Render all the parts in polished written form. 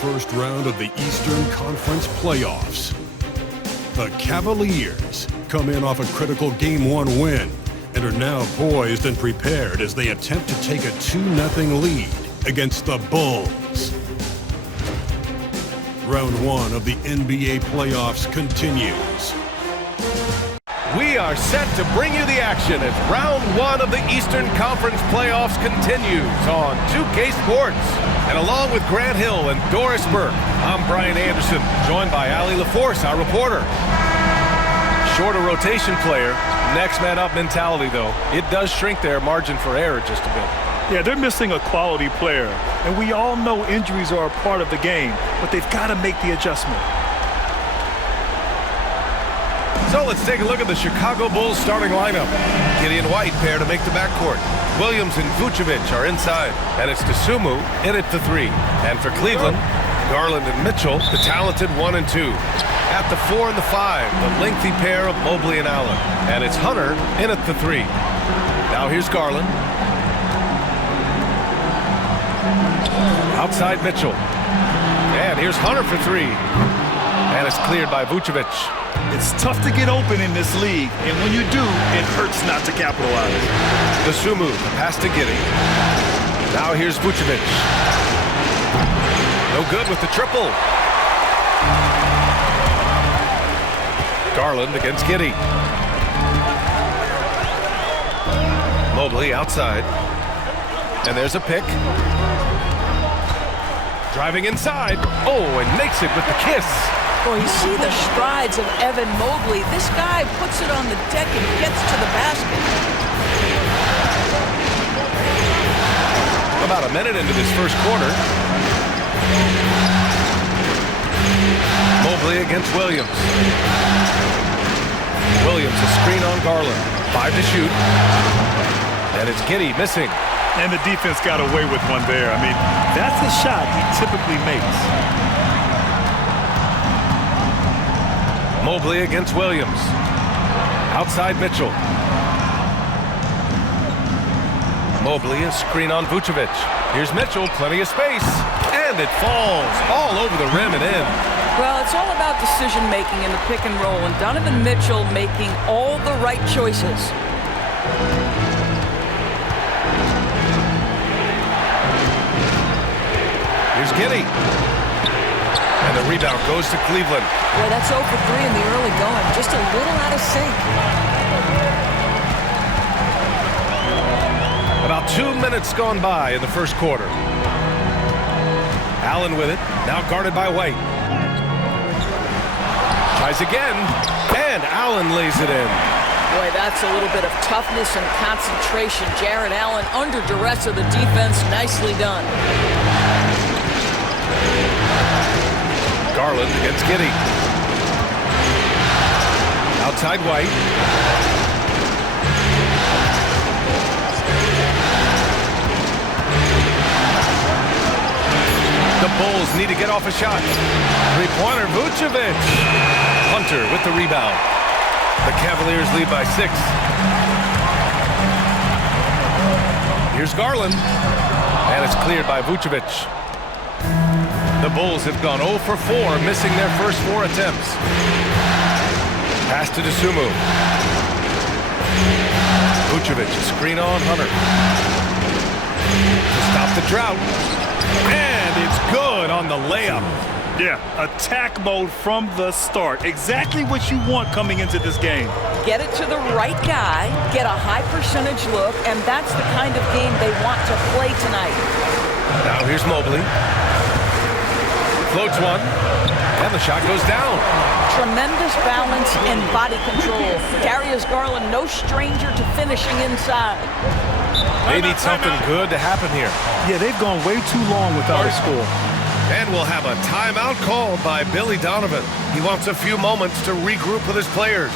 first round of the Eastern Conference playoffs. The Cavaliers come in off a critical Game 1 win and are now poised and prepared as they attempt to take a 2-0 lead against the Bulls. Round 1 of the NBA playoffs continues. We are set to bring you the action as round 1 of the Eastern Conference playoffs continues on 2K Sports. And along with Grant Hill and Doris Burke, I'm Brian Anderson, joined by Allie LaForce, our reporter. Shorter rotation player, next man up mentality though. It does shrink their margin for error just a bit. Yeah, they're missing a quality player. And we all know injuries are a part of the game, but they've got to make the adjustment. So let's take a look at the Chicago Bulls starting lineup. Gideon White pair to make the backcourt. Williams and Vucevic are inside. And it's Dosunmu in at the 3. And for Cleveland, Garland and Mitchell, the talented 1 and 2. At the 4 and the 5, the lengthy pair of Mobley and Allen. And it's Hunter in at the 3. Now here's Garland. Outside Mitchell. And here's Hunter for 3. And it's cleared by Vucevic. It's tough to get open in this league, and when you do, it hurts not to capitalize. Dosunmu, the pass to Giddey. Now here's Vucevic. No good with the triple. Garland against Giddey. Mobley outside. And there's a pick. Driving inside. Oh, and makes it with the kiss. Well, you see the strides of Evan Mobley. This guy puts it on the deck and gets to the basket. About a minute into this first quarter. Mobley against Williams. Williams, a screen on Garland. 5 to shoot. And it's Giddey missing. And the defense got away with one there. I mean, that's a shot he typically makes. Mobley against Williams. Outside Mitchell. Mobley, a screen on Vucevic. Here's Mitchell, plenty of space. And it falls all over the rim and in. Well, it's all about decision-making in the pick and roll, and Donovan Mitchell making all the right choices. Here's Giddey. And the rebound goes to Cleveland. Boy, that's 0 for 3 in the early going. Just a little out of sync. About 2 minutes gone by in the first quarter. Allen with it. Now guarded by White. Tries again. And Allen lays it in. Boy, that's a little bit of toughness and concentration. Jarrett Allen under duress of the defense. Nicely done. Garland against Giddey. Outside White. The Bulls need to get off a shot. Three-pointer, Vucevic. Hunter with the rebound. The Cavaliers lead by 6. Here's Garland. And it's cleared by Vucevic. The Bulls have gone 0 for 4, missing their first 4 attempts. Pass to Dosunmu. Vucevic, screen on Hunter. To stop the drought. And it's good on the layup. Yeah, attack mode from the start. Exactly what you want coming into this game. Get it to the right guy, get a high percentage look, and that's the kind of game they want to play tonight. Now here's Mobley. Floats one, and the shot goes down. Tremendous balance and body control. Darius Garland, no stranger to finishing inside. They need something good to happen here. Yeah, they've gone way too long without a score. And we'll have a timeout called by Billy Donovan. He wants a few moments to regroup with his players.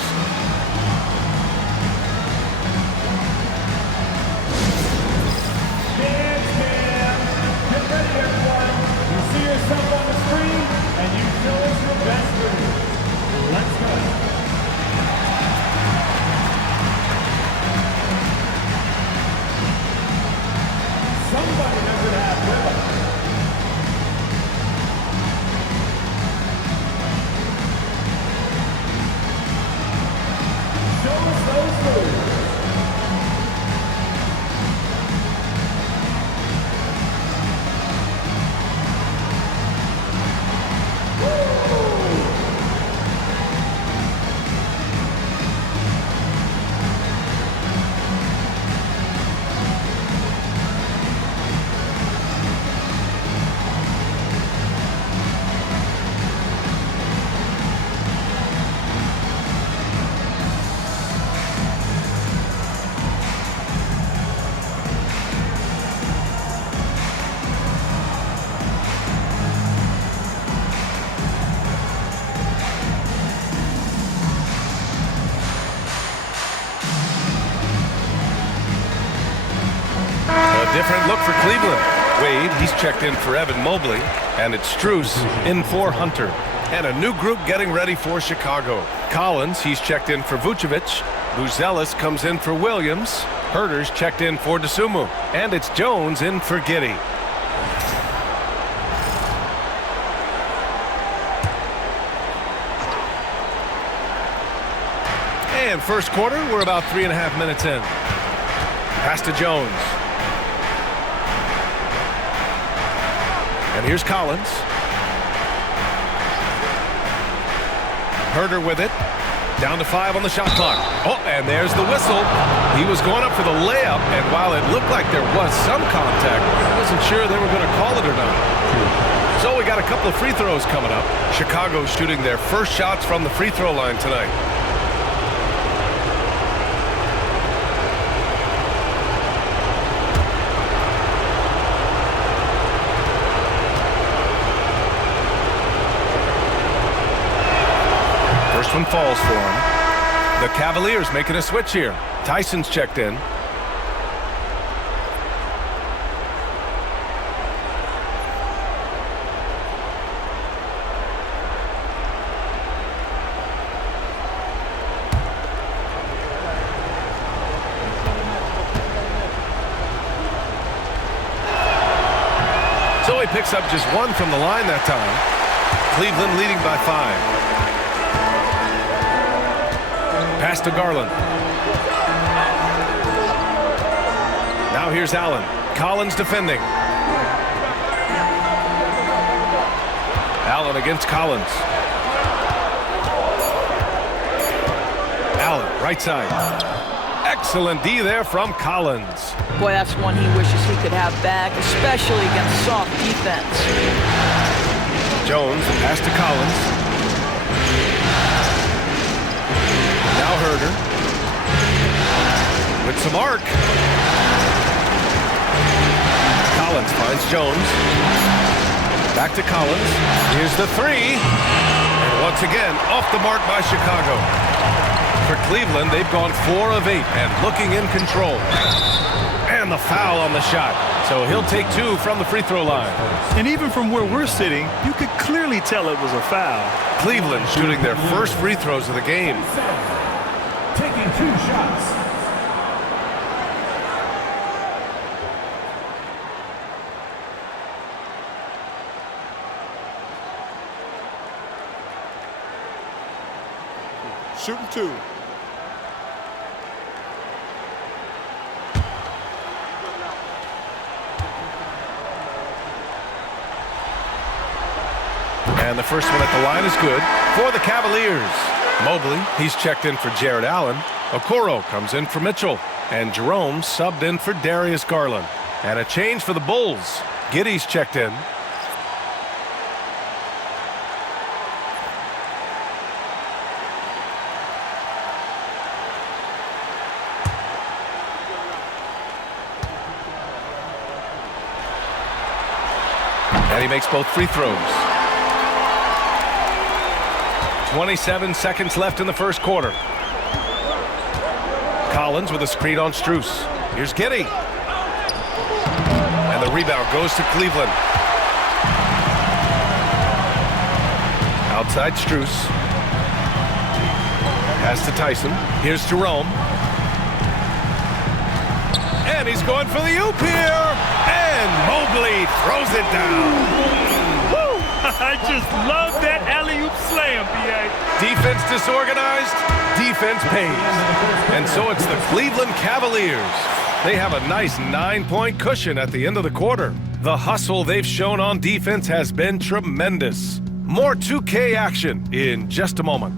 different look for Cleveland. Wade, he's checked in for Evan Mobley, and it's Strus in for Hunter. And a new group getting ready for Chicago. Collins, he's checked in for Vucevic. Buzelis comes in for Williams. Herter's checked in for DeSumo. And it's Jones in for Giddey. And first quarter, we're about 3.5 minutes in. Pass to Jones. And here's Collins. Herter with it. Down to 5 on the shot clock. Oh, and there's the whistle. He was going up for the layup, and while it looked like there was some contact, I wasn't sure they were going to call it or not. So we got a couple of free throws coming up. Chicago shooting their first shots from the free throw line tonight. First one falls for him. The Cavaliers making a switch here. Tyson's checked in. So he picks up just one from the line that time. Cleveland leading by 5. Pass to Garland. Now here's Allen. Collins defending. Allen against Collins. Allen, right side. Excellent D there from Collins. Boy, that's one he wishes he could have back, especially against soft defense. Jones, pass to Collins. Now Herter. With some arc. Collins finds Jones. Back to Collins. Here's the 3. And once again, off the mark by Chicago. For Cleveland, they've gone 4 of 8 and looking in control. And the foul on the shot. So he'll take 2 from the free throw line. And even from where we're sitting, you could clearly tell it was a foul. Cleveland shooting their first free throws of the game. Taking 2 shots. Shooting 2. And the first one at the line is good for the Cavaliers. Mobley, he's checked in for Jared Allen. Okoro comes in for Mitchell. And Jerome subbed in for Darius Garland. And a change for the Bulls. Giddey's checked in. And he makes both free throws. 27 seconds left in the first quarter. Collins with a screen on Strus. Here's Giddey. And the rebound goes to Cleveland. Outside Strus. Pass to Tyson. Here's Jerome. And he's going for the oop here. And Mobley throws it down. I just love that alley-oop slam, B.A. Defense disorganized, defense pays. And so it's the Cleveland Cavaliers. They have a nice 9-point cushion at the end of the quarter. The hustle they've shown on defense has been tremendous. More 2K action in just a moment.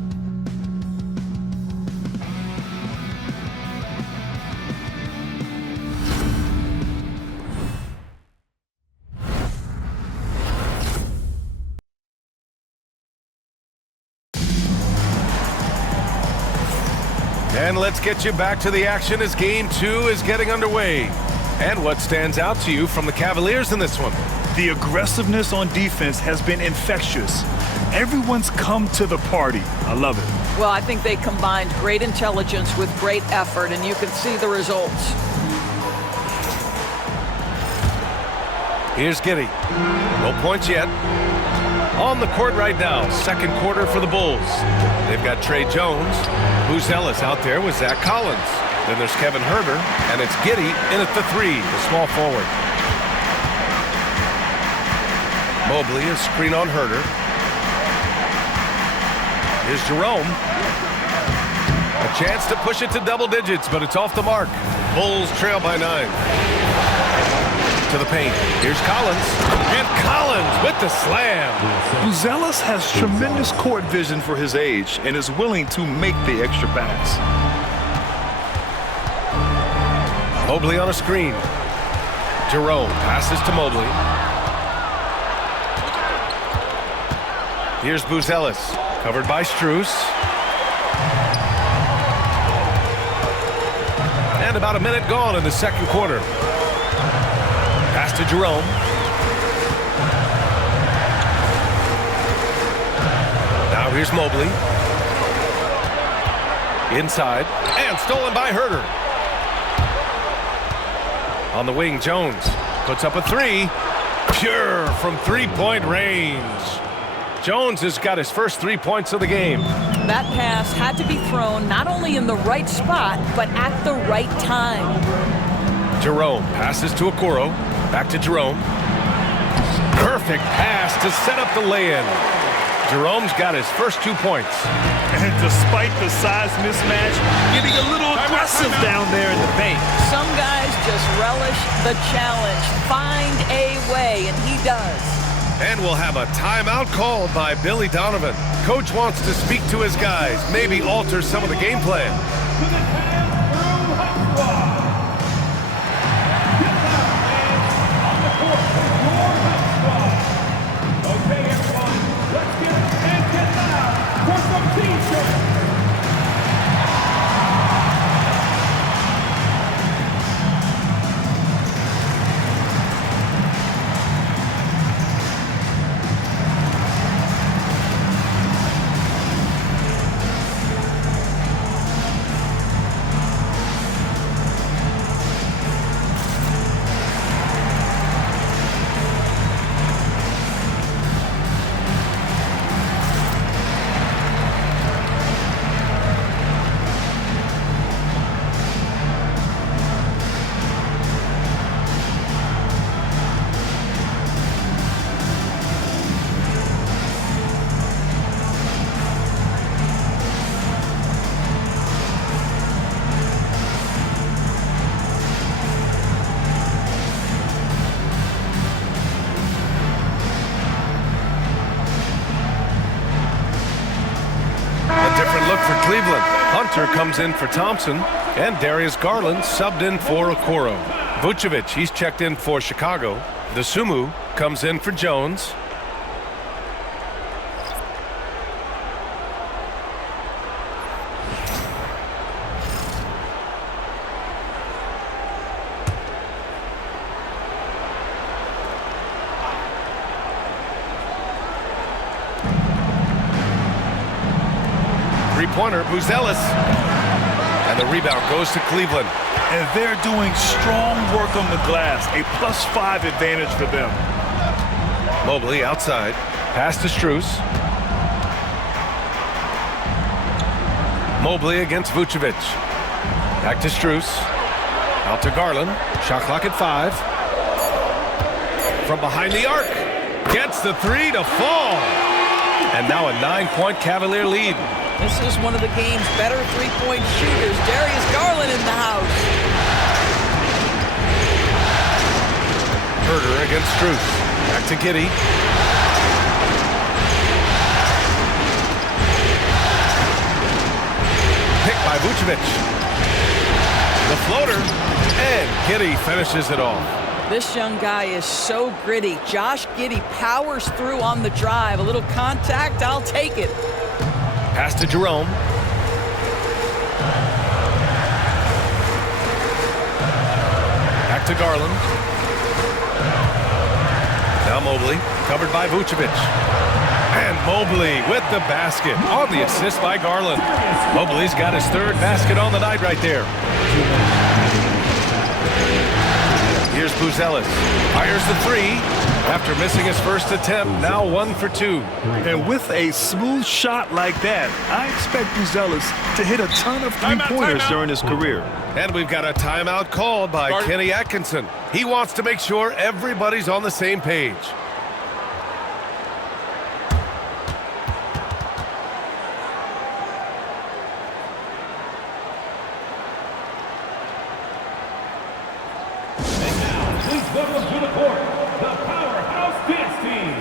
And let's get you back to the action as Game 2 is getting underway. And what stands out to you from the Cavaliers in this one? The aggressiveness on defense has been infectious. Everyone's come to the party. I love it. Well, I think they combined great intelligence with great effort, and you can see the results. Here's Giddey. No points yet. On the court right now, second quarter for the Bulls. They've got Trey Jones. Buzelis out there with Zach Collins. Then there's Kevin Huerter, and it's Giddey in at the 3, the small forward. Mobley is screen on Huerter. Here's Jerome. A chance to push it to double digits, but it's off the mark. Bulls trail by 9. To the paint. Here's Collins. And Collins with the slam. Buzelis has tremendous court vision for his age and is willing to make the extra pass. Mobley on a screen. Jerome passes to Mobley. Here's Buzelis. Covered by Strus. And about a minute gone in the second quarter. Pass to Jerome. Now here's Mobley. Inside. And stolen by Huerter. On the wing, Jones puts up a 3. Pure from three-point range. Jones has got his first 3 points of the game. That pass had to be thrown not only in the right spot, but at the right time. Jerome passes to Okoro. Back to Jerome. Perfect pass to set up the lay-in. Jerome's got his first 2 points. And despite the size mismatch, getting a little aggressive down there in the paint. Some guys just relish the challenge. Find a way, and he does. And we'll have a timeout called by Billy Donovan. Coach wants to speak to his guys, maybe alter some of the game plan. Cleveland. Hunter comes in for Thompson, and Darius Garland subbed in for Okoro. Vucevic, he's checked in for Chicago. The Sumu comes in for Jones. Three-pointer, Buzelis. And the rebound goes to Cleveland. And they're doing strong work on the glass. A +5 advantage for them. Mobley outside. Pass to Strus. Mobley against Vucevic. Back to Strus. Out to Garland. Shot clock at 5. From behind the arc. Gets the 3 to fall. And now a 9-point Cavalier lead. This is one of the game's better three-point shooters. Darius Garland in the house. Huerter against Strus. Back to Giddey. Picked by Vucevic. The floater. And Giddey finishes it off. This young guy is so gritty. Josh Giddey powers through on the drive. A little contact, I'll take it. Pass to Jerome. Back to Garland. Now Mobley, covered by Vucevic. And Mobley with the basket on the assist by Garland. Mobley's got his 3rd basket on the night right there. Here's Buzelis. Fires the three. After missing his first attempt, now 1 for 2. And with a smooth shot like that, I expect Buzelis to hit a ton of three-pointers during his career. And we've got a timeout called by Kenny Atkinson. He wants to make sure everybody's on the same page. Please welcome to the court, the Powerhouse Dance Team.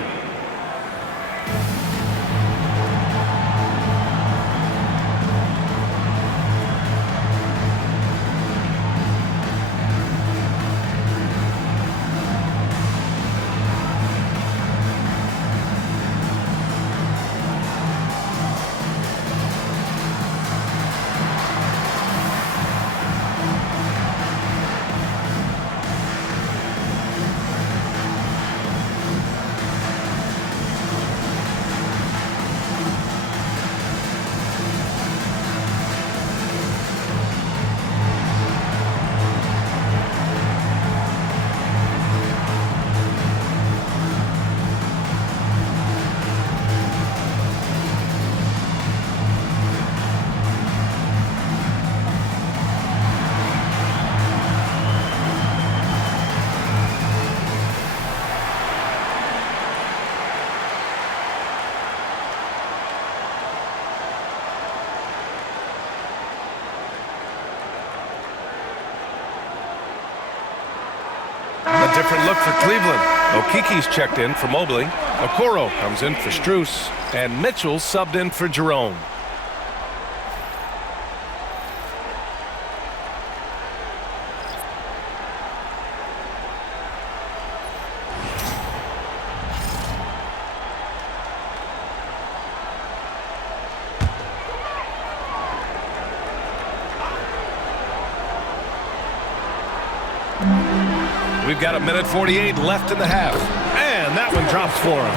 A different look for Cleveland. Okiki's checked in for Mobley. Okoro comes in for Strus. And Mitchell subbed in for Jerome. We've got 1:48 left in the half. And that one drops for him.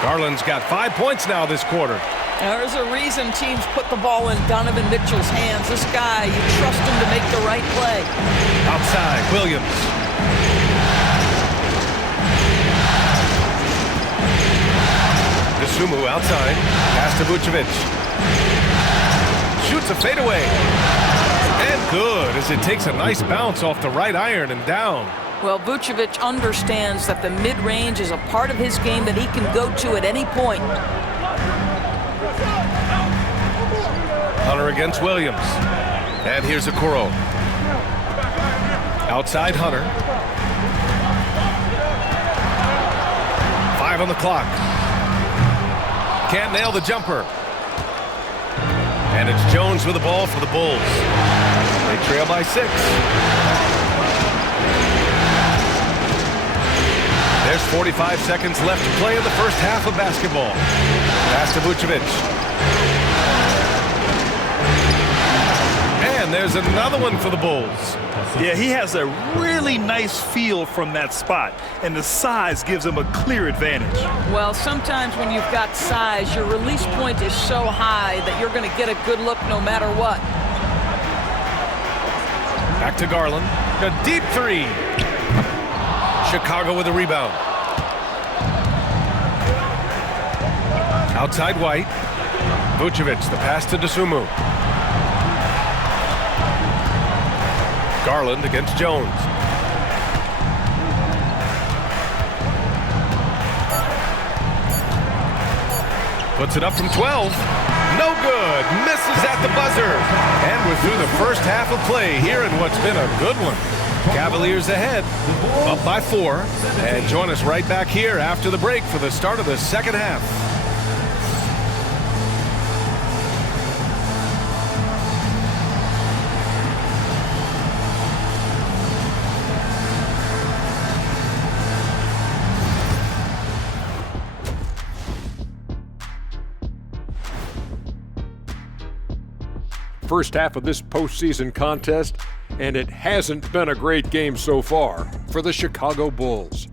Garland's got 5 points now this quarter. There's a reason teams put the ball in Donovan Mitchell's hands. This guy, you trust him to make the right play. Outside, Williams. Dosunmu outside. Pass to Vucevic. Shoots a fadeaway. And good, as it takes a nice bounce off the right iron and down. Well, Vucevic understands that the mid-range is a part of his game that he can go to at any point. Hunter against Williams. And here's Okoro. Outside Hunter. 5 on the clock. Can't nail the jumper. And it's Jones with the ball for the Bulls. They trail by 6. There's 45 seconds left to play in the first half of basketball. Pass to Vucevic. And there's another one for the Bulls. Yeah, he has a really nice feel from that spot, and the size gives him a clear advantage. Well, sometimes when you've got size, your release point is so high that you're going to get a good look no matter what. Back to Garland. A deep three. Chicago with a rebound. Outside White. Vucevic, the pass to Dosunmu. Garland against Jones. Puts it up from 12. No good. Misses at the buzzer. And we're through the first half of play here in what's been a good one. Cavaliers ahead, up by 4. And join us right back here after the break for the start of the second half. First half of this postseason contest, and it hasn't been a great game so far for the Chicago Bulls.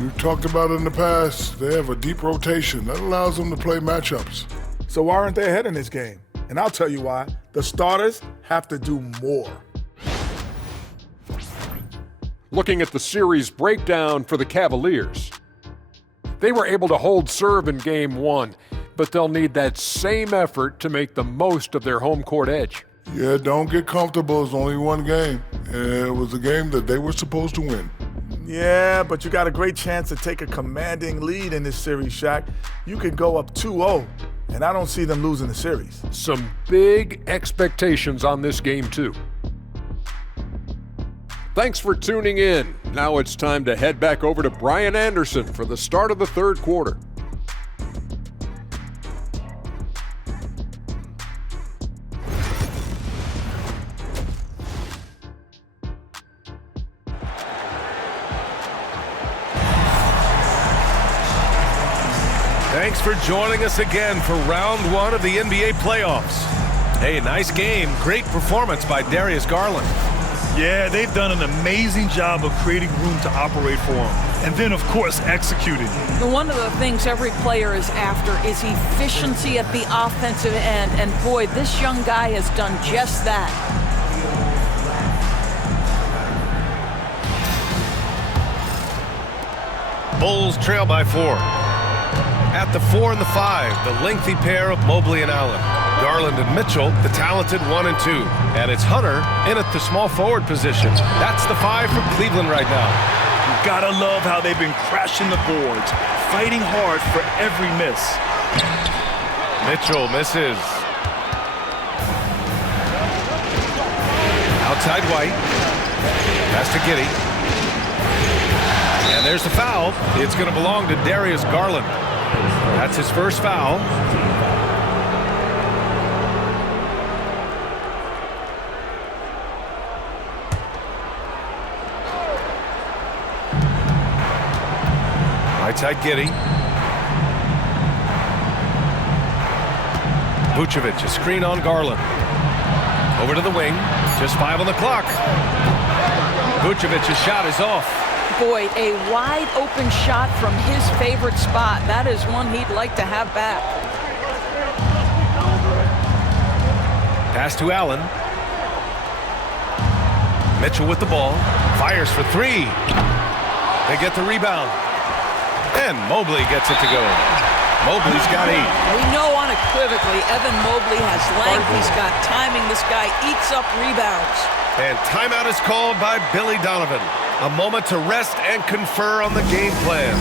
You've talked about it in the past. They have a deep rotation that allows them to play matchups. So why aren't they ahead in this game? And I'll tell you why. The starters have to do more. Looking at the series breakdown for the Cavaliers, they were able to hold serve in Game 1, but they'll need that same effort to make the most of their home court edge. Yeah, don't get comfortable. It's only one game. It was a game that they were supposed to win. Yeah, but you got a great chance to take a commanding lead in this series, Shaq. You could go up 2-0, and I don't see them losing the series. Some big expectations on this game, too. Thanks for tuning in. Now it's time to head back over to Brian Anderson for the start of the third quarter. Thanks for joining us again for round 1 of the NBA playoffs. Hey, nice game. Great performance by Darius Garland. Yeah, they've done an amazing job of creating room to operate for him. And then, of course, executing. One of the things every player is after is efficiency at the offensive end. And boy, this young guy has done just that. Bulls trail by 4. At the 4 and the 5, the lengthy pair of Mobley and Allen. Garland and Mitchell, the talented 1 and 2. And it's Hunter in at the small forward position. That's the 5 for Cleveland right now. You gotta love how they've been crashing the boards, fighting hard for every miss. Mitchell misses. Outside White. Pass to Giddey. And there's the foul. It's going to belong to Darius Garland. That's his first foul. Right side Giddey. Vucevic, a screen on Garland. Over to the wing. Just 5 on the clock. Vucevic's shot is off. Boy, a wide open shot from his favorite spot. That is one he'd like to have back. Pass to Allen. Mitchell with the ball. Fires for 3. They get the rebound. And Mobley gets it to go. Mobley's got 8. We know unequivocally Evan Mobley has length. He's got timing. This guy eats up rebounds. And timeout is called by Billy Donovan. A moment to rest and confer on the game plan.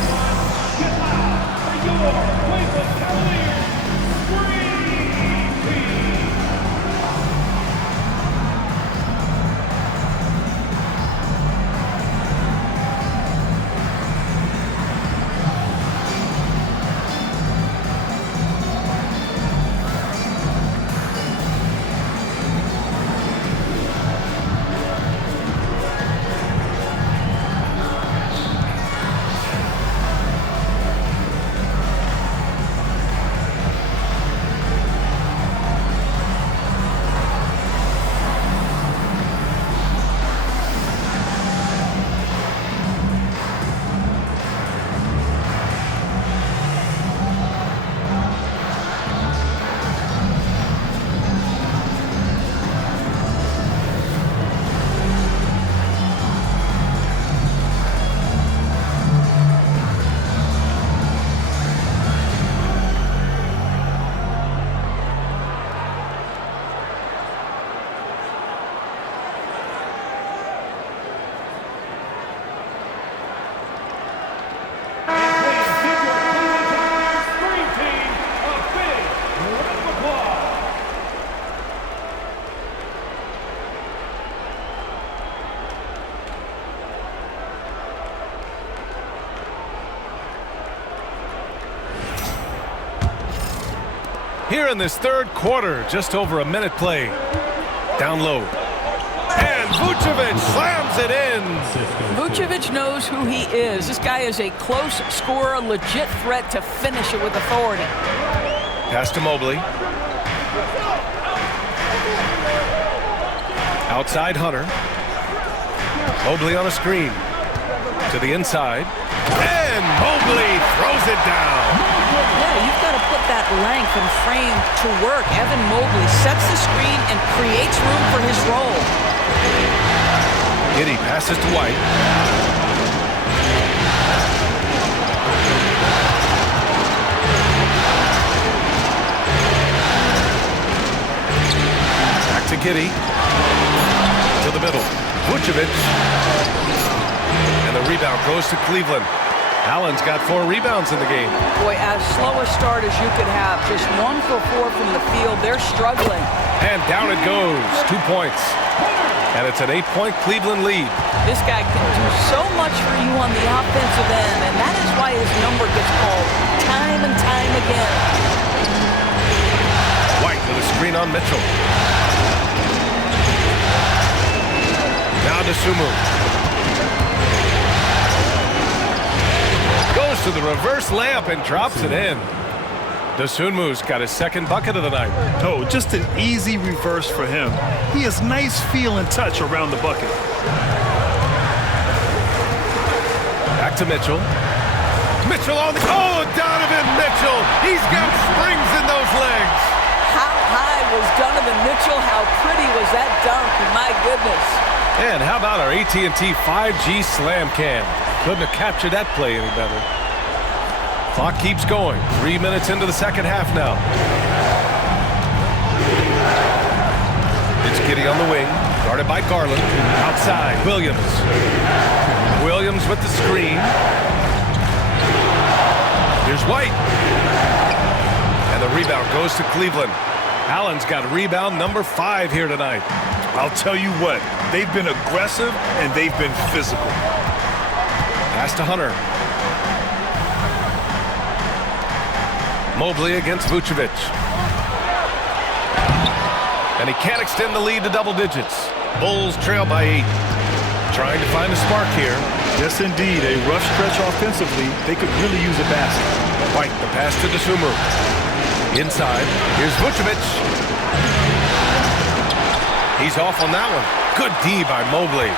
Here in this third quarter, just over a minute play. Down low. And Vucevic slams it in. Vucevic knows who he is. This guy is a close scorer, legit threat to finish it with authority. Pass to Mobley. Outside Hunter. Mobley on a screen. To the inside. And Mobley throws it down. Yeah, you've got to put that length and frame to work. Evan Mobley sets the screen and creates room for his role. Giddey passes to White. Back to Giddey. To the middle. Vucevic. And the rebound goes to Cleveland. Allen's got 4 rebounds in the game. Boy, as slow a start as you could have. Just 1 for 4 from the field. They're struggling. And down it goes. 2 points. And it's an 8-point Cleveland lead. This guy can do so much for you on the offensive end, and that is why his number gets called time and time again. White with a screen on Mitchell. Now to Sumu. Goes to the reverse layup and drops it in. Dosunmu's got his second bucket of the night. Oh, just an easy reverse for him. He has nice feel and touch around the bucket. Back to Mitchell. Mitchell on the... Oh, Donovan Mitchell! He's got springs in those legs! How high was Donovan Mitchell? How pretty was that dunk? My goodness. And how about our AT&T 5G Slam Cam? Couldn't have captured that play any better. Clock keeps going. 3 minutes into the second half now. It's Giddey on the wing, guarded by Garland. Outside, Williams. Williams with the screen. Here's White. And the rebound goes to Cleveland. Allen's got rebound number 5 here tonight. I'll tell you what, they've been aggressive and they've been physical. Pass to Hunter. Mobley against Vucevic. And he can't extend the lead to double digits. Bulls trail by 8. Trying to find a spark here. Yes, indeed. A rough stretch offensively. They could really use a basket. White, the pass to Dosunmu. Inside. Here's Vucevic. He's off on that one. Good D by Mobley.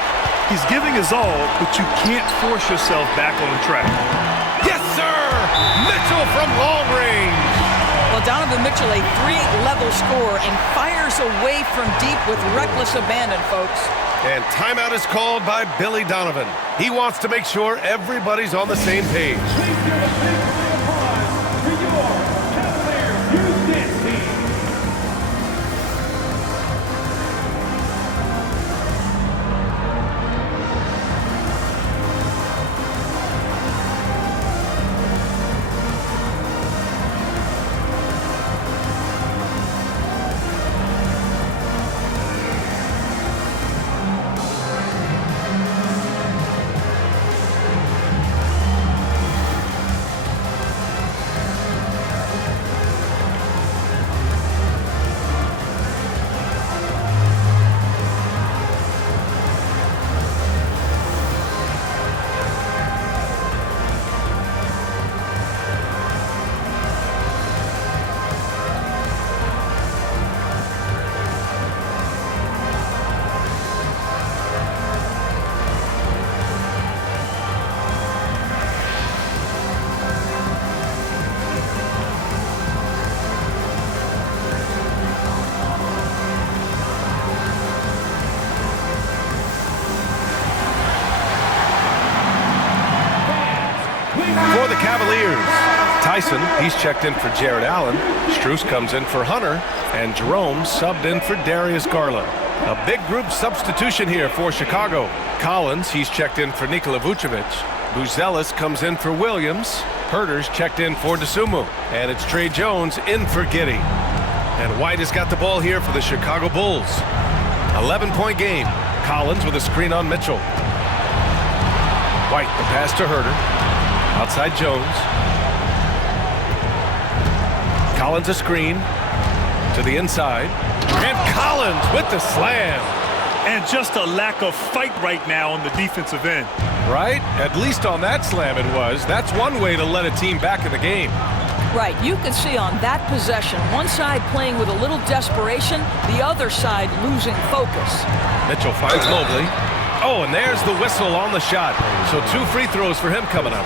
He's giving his all, but you can't force yourself back on track. Yes, sir! Mitchell from long range. Well, Donovan Mitchell, a 3-level scorer, and fires away from deep with reckless abandon, folks. And timeout is called by Billy Donovan. He wants to make sure everybody's on the same page. Please give a big round of applause to your Cavaliers Youth Dance Team. For the Cavaliers, Tyson, he's checked in for Jared Allen. Strus comes in for Hunter. And Jerome subbed in for Darius Garland. A big group substitution here for Chicago. Collins, he's checked in for Nikola Vucevic. Buzelis comes in for Williams. Herter's checked in for Dosunmu. And it's Trey Jones in for Giddey. And White has got the ball here for the Chicago Bulls. 11-point game. Collins with a screen on Mitchell. White, the pass to Herter. Outside Jones. Collins a screen to the inside. And Collins with the slam. And just a lack of fight right now on the defensive end. Right? At least on that slam it was. That's one way to let a team back in the game. Right, you can see on that possession, one side playing with a little desperation, the other side losing focus. Mitchell finds Mobley. Oh, and there's the whistle on the shot. So 2 free throws for him coming up.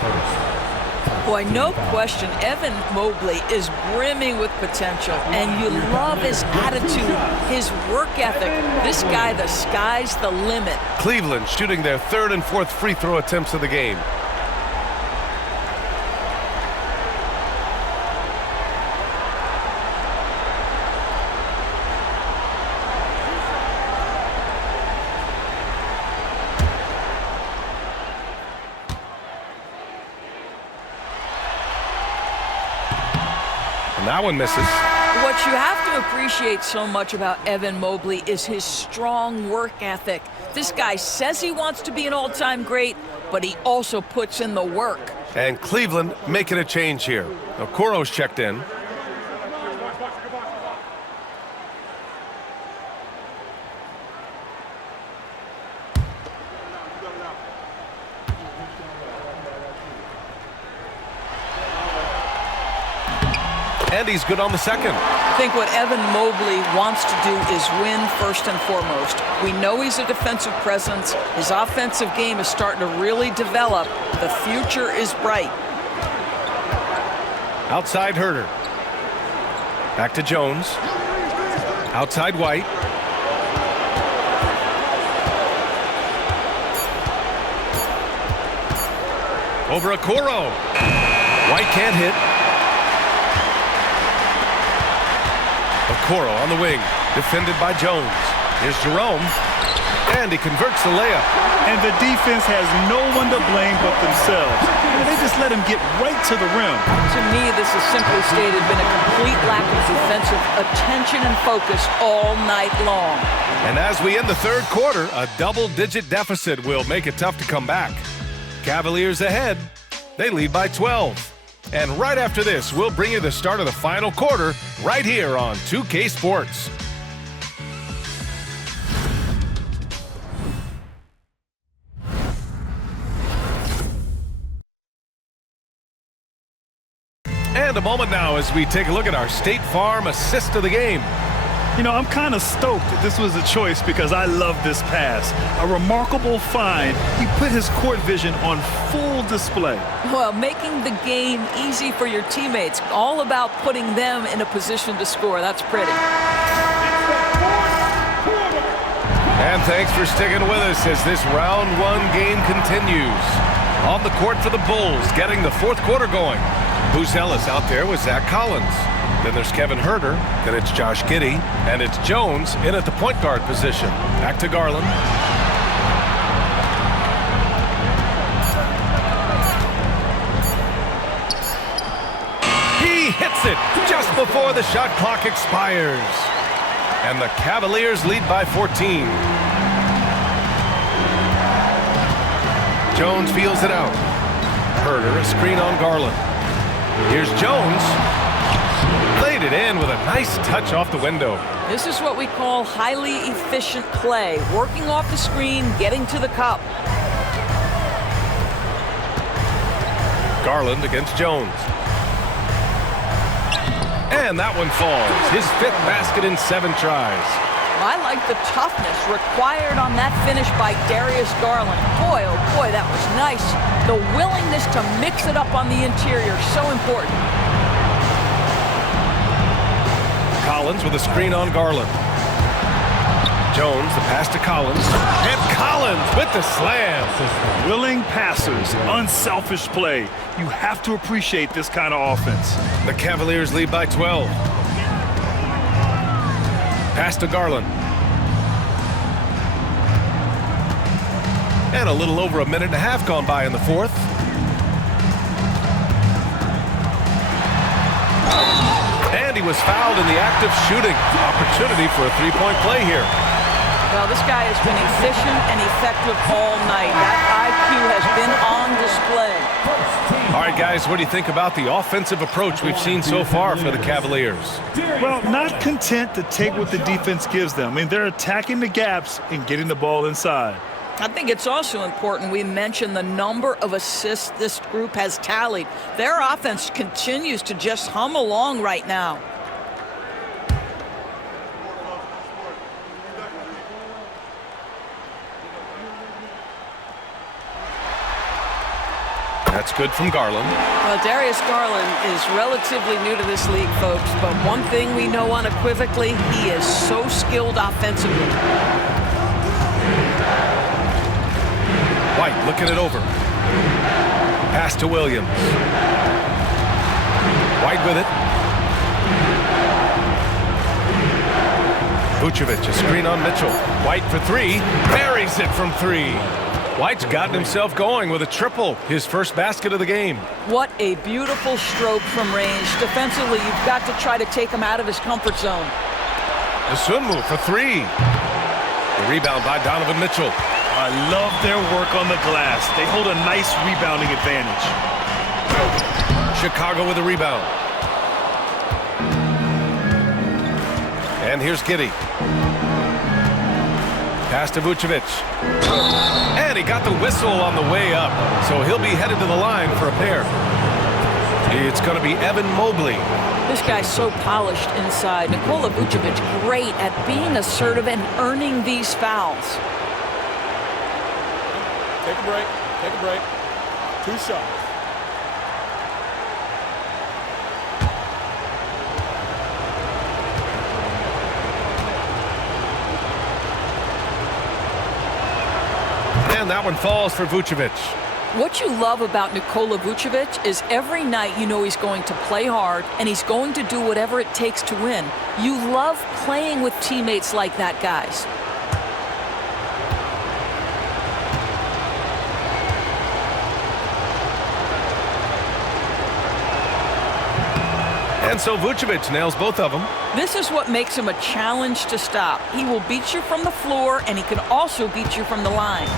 Boy, no question, Evan Mobley is brimming with potential, and you love his attitude, his work ethic. This guy, the sky's the limit. Cleveland shooting their third and fourth free throw attempts of the game. And that one misses. What you have to appreciate so much about Evan Mobley is his strong work ethic. This guy says he wants to be an all-time great, but he also puts in the work. And Cleveland making a change here. Okoro's checked in. And he's good on the second. I think what Evan Mobley wants to do is win first and foremost. We know he's a defensive presence. His offensive game is starting to really develop. The future is bright. Outside Herter. Back to Jones. Outside White. Over Okoro. White can't hit. Okoro on the wing, defended by Jones. Here's Jerome, and he converts the layup. And the defense has no one to blame but themselves. They just let him get right to the rim. To me, this has simply stated been a complete lack of defensive attention and focus all night long. And as we end the third quarter, a double-digit deficit will make it tough to come back. Cavaliers ahead. They lead by 12. And right after this, we'll bring you the start of the final quarter right here on 2K Sports. And a moment now as we take a look at our State Farm assist of the game. You know, I'm kind of stoked that this was a choice because I love this pass. A remarkable find. He put his court vision on full display. Well, making the game easy for your teammates, all about putting them in a position to score. That's pretty. And thanks for sticking with us as this round one game continues. On the court for the Bulls, getting the fourth quarter going. Booz Ellis out there with Zach Collins. Then there's Kevin Herter, then it's Josh Giddey, and it's Jones in at the point guard position. Back to Garland. He hits it just before the shot clock expires. And the Cavaliers lead by 14. Jones feels it out. Herter, a screen on Garland. Here's Jones. Laid it in with a nice touch off the window. This is what we call highly efficient play. Working off the screen, getting to the cup. Garland against Jones. And that one falls. His fifth basket in 7 tries. I like the toughness required on that finish by Darius Garland. Boy, oh boy, that was nice. The willingness to mix it up on the interior, so important. Collins with a screen on Garland. Jones, the pass to Collins. And Collins with the slam. Willing passers, unselfish play. You have to appreciate this kind of offense. The Cavaliers lead by 12. Pass to Garland. And a little over a minute and a half gone by in the fourth. And he was fouled in the act of shooting. Opportunity for a three-point play here. Well, this guy has been efficient and effective all night. That IQ has been on display. All right, guys, what do you think about the offensive approach we've seen so far for the Cavaliers? Well, not content to take what the defense gives them. I mean, they're attacking the gaps and getting the ball inside. I think it's also important we mention the number of assists this group has tallied. Their offense continues to just hum along right now. That's good from Garland. Well, Darius Garland is relatively new to this league, folks, but one thing we know unequivocally, he is so skilled offensively. White looking it over. Pass to Williams. White with it. Vucevic, a screen on Mitchell. White for three. Buries it from three. White's gotten himself going with a triple, his first basket of the game. What a beautiful stroke from range. Defensively, you've got to try to take him out of his comfort zone. The swim move for three. The rebound by Donovan Mitchell. I love their work on the glass. They hold a nice rebounding advantage. Chicago with a rebound. And here's Giddey. Pass to Vucevic. And he got the whistle on the way up, so he'll be headed to the line for a pair. It's going to be Evan Mobley. This guy's so polished inside. Nikola Vucevic, great at being assertive and earning these fouls. Take a break. Take a break. 2 shots. And that one falls for Vucevic. What you love about Nikola Vucevic is every night you know he's going to play hard and he's going to do whatever it takes to win. You love playing with teammates like that, guys. And so Vucevic nails both of them. This is what makes him a challenge to stop. He will beat you from the floor, and he can also beat you from the line.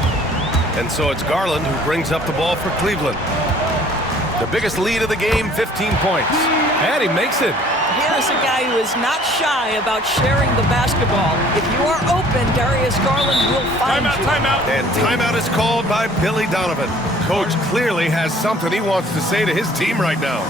And so it's Garland who brings up the ball for Cleveland. The biggest lead of the game, 15 points. And he makes it. Here is a guy who is not shy about sharing the basketball. If you are open, Darius Garland will find you. Timeout. And timeout is called by Billy Donovan. Coach clearly has something he wants to say to his team right now.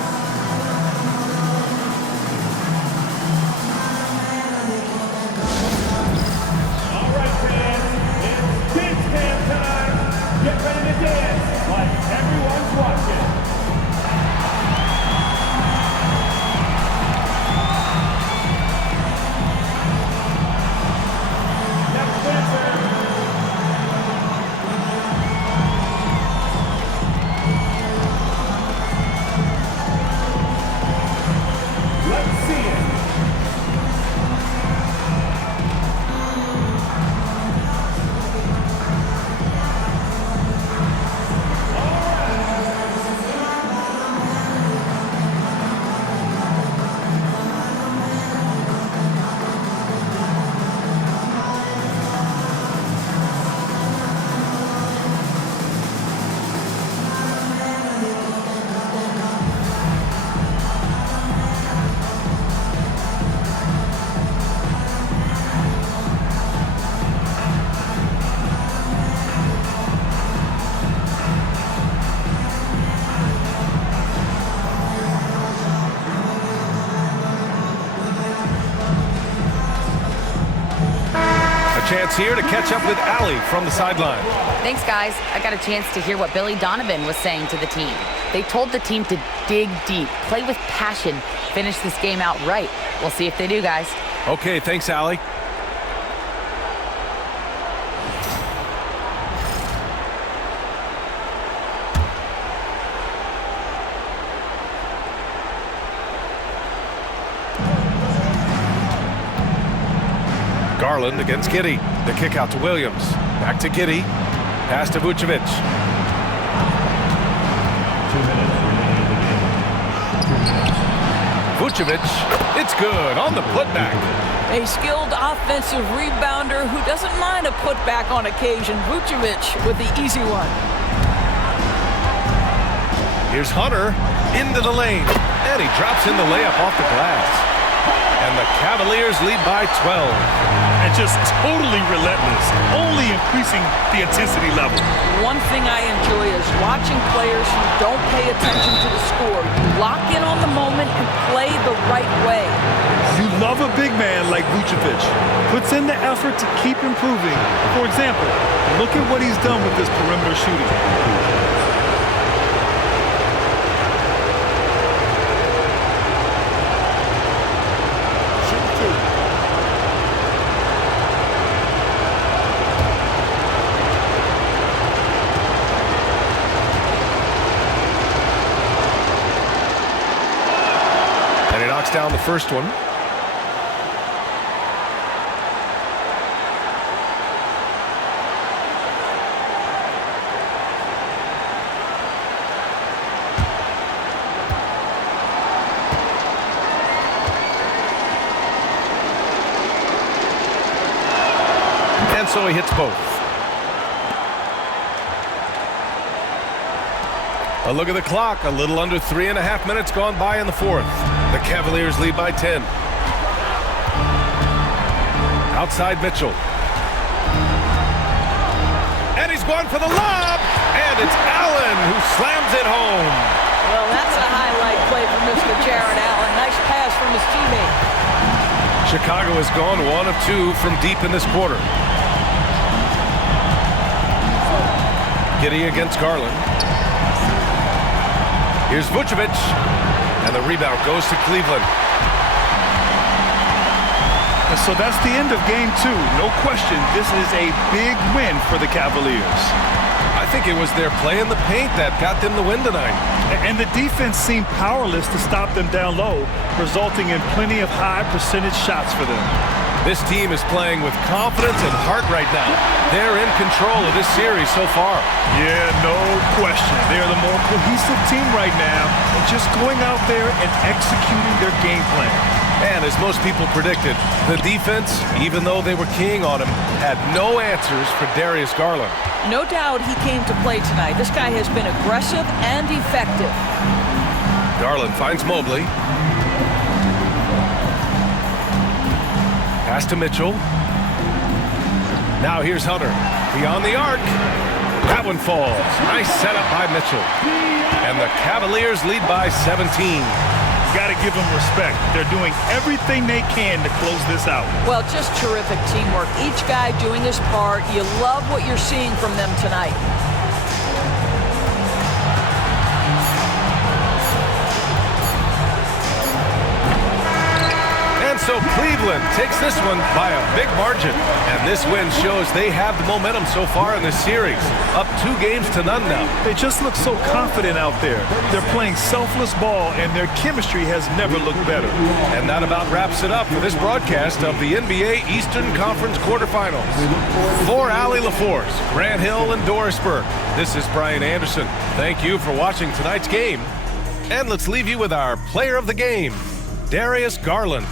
Chance here to catch up with Allie from the sideline. Thanks, guys. I got a chance to hear what Billy Donovan was saying to the team. They told the team to dig deep, play with passion, finish this game out right. We'll see if they do, guys. Okay, thanks, Allie. Garland against Giddey. The kick out to Williams. Back to Giddey. Pass to Vucevic. 2 minutes remaining in the game. Vucevic, it's good on the putback. A skilled offensive rebounder who doesn't mind a putback on occasion. Vucevic with the easy one. Here's Hunter into the lane. And he drops in the layup off the glass. And the Cavaliers lead by 12. And just totally relentless, only increasing the intensity level. One thing I enjoy is watching players who don't pay attention to the score. You lock in on the moment and play the right way. You love a big man like Vucevic. Puts in the effort to keep improving. For example, look at what he's done with this perimeter shooting. knocks down the first one. And so he hits both. A look at the clock. A little under 3.5 minutes gone by in the fourth. The Cavaliers lead by 10. Outside Mitchell. And he's going for the lob. And it's Allen who slams it home. Well, that's a highlight play for Mr. Jared Allen. Nice pass from his teammate. Chicago has gone 1 of 2 from deep in this quarter. Giddey against Garland. Here's Vucevic, and the rebound goes to Cleveland. And so that's the end of game 2. No question, this is a big win for the Cavaliers. I think it was their play in the paint that got them the win tonight. And the defense seemed powerless to stop them down low, resulting in plenty of high percentage shots for them. This team is playing with confidence and heart right now. They're in control of this series so far. Yeah, no question. They're the more cohesive team right now, and just going out there and executing their game plan. And as most people predicted, the defense, even though they were keying on him, had no answers for Darius Garland. No doubt he came to play tonight. This guy has been aggressive and effective. Garland finds Mobley. Pass to Mitchell. Now here's Hunter. Beyond the arc. That one falls. Nice setup by Mitchell. And the Cavaliers lead by 17. Got to give them respect. They're doing everything they can to close this out. Well, just terrific teamwork. Each guy doing his part. You love what you're seeing from them tonight. And so Cleveland takes this one by a big margin. And this win shows they have the momentum so far in this series. Up 2 games to none now. They just look so confident out there. They're playing selfless ball, and their chemistry has never looked better. And that about wraps it up for this broadcast of the NBA Eastern Conference quarterfinals. For Allie LaForce, Grant Hill, and Doris Burke, this is Brian Anderson. Thank you for watching tonight's game. And let's leave you with our player of the game, Darius Garland.